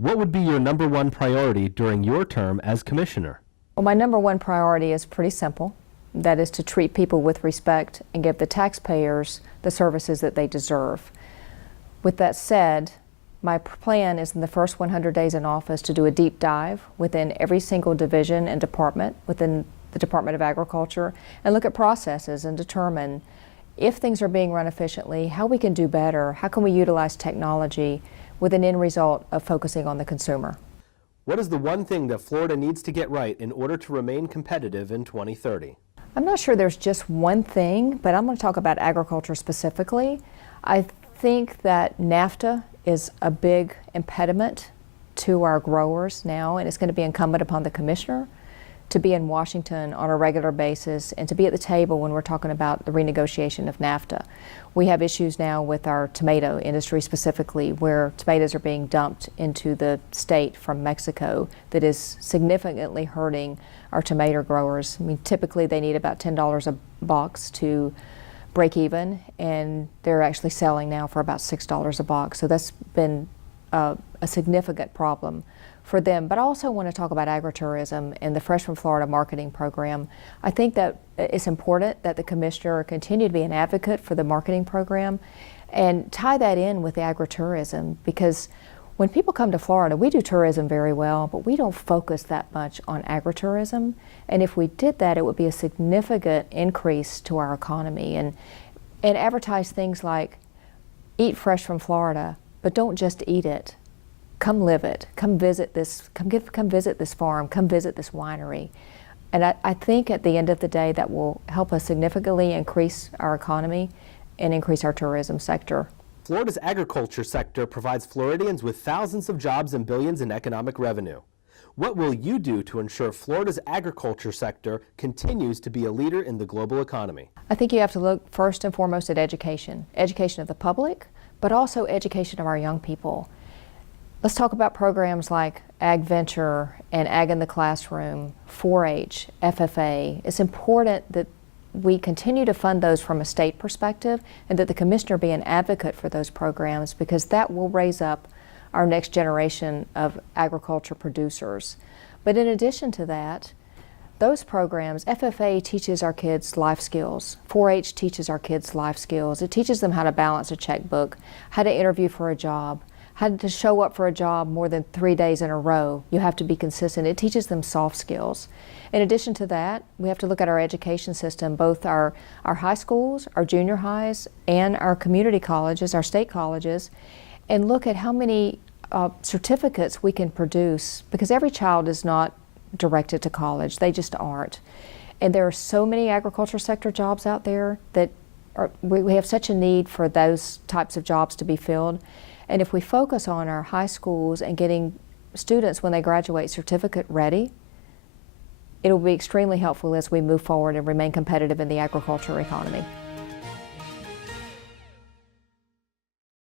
What would be your number one priority during your term as commissioner? Well, my number one priority is pretty simple. That is to treat people with respect and give the taxpayers the services that they deserve. With that said, my plan is in the first 100 days in office to do a deep dive within every single division and department within the Department of Agriculture and look at processes and determine if things are being run efficiently, how we can do better, how can we utilize technology with an end result of focusing on the consumer. What is the one thing that Florida needs to get right in order to remain competitive in 2030? I'm not sure there's just one thing, but I'm going to talk about agriculture specifically. I think that NAFTA is a big impediment to our growers now, and it's going to be incumbent upon the commissioner to be in Washington on a regular basis and to be at the table when we're talking about the renegotiation of NAFTA. We have issues now with our tomato industry specifically, where tomatoes are being dumped into the state from Mexico that is significantly hurting our tomato growers. I mean, typically they need about $10 a box to break even, and they're actually selling now for about $6 a box. So that's been a significant problem for them. But I also want to talk about agritourism and the Fresh from Florida marketing program. I think that it's important that the commissioner continue to be an advocate for the marketing program and tie that in with the agritourism, because when people come to Florida, we do tourism very well, but we don't focus that much on agritourism. And if we did that, it would be a significant increase to our economy, and advertise things like eat fresh from Florida, but don't just eat it. Come live it. Come visit this. Come visit this farm. Come visit this winery. And I think at the end of the day, that will help us significantly increase our economy and increase our tourism sector. Florida's agriculture sector provides Floridians with thousands of jobs and billions in economic revenue. What will you do to ensure Florida's agriculture sector continues to be a leader in the global economy? I think you have to look first and foremost at education. Education of the public, but also education of our young people. Let's talk about programs like Ag Venture and Ag in the Classroom, 4-H, FFA. It's important that we continue to fund those from a state perspective and that the commissioner be an advocate for those programs, because that will raise up our next generation of agriculture producers. But in addition to that, those programs, FFA teaches our kids life skills. 4-H teaches our kids life skills. It teaches them how to balance a checkbook, how to interview for a job, how to show up for a job more than 3 days in a row. You have to be consistent. It teaches them soft skills. In addition to that, we have to look at our education system, both our high schools, our junior highs, and our community colleges, our state colleges, and look at how many certificates we can produce, because every child is not directed to college. They just aren't. And there are so many agriculture sector jobs out there that we have such a need for those types of jobs to be filled. And if we focus on our high schools and getting students when they graduate certificate ready, it will be extremely helpful as we move forward and remain competitive in the agriculture economy.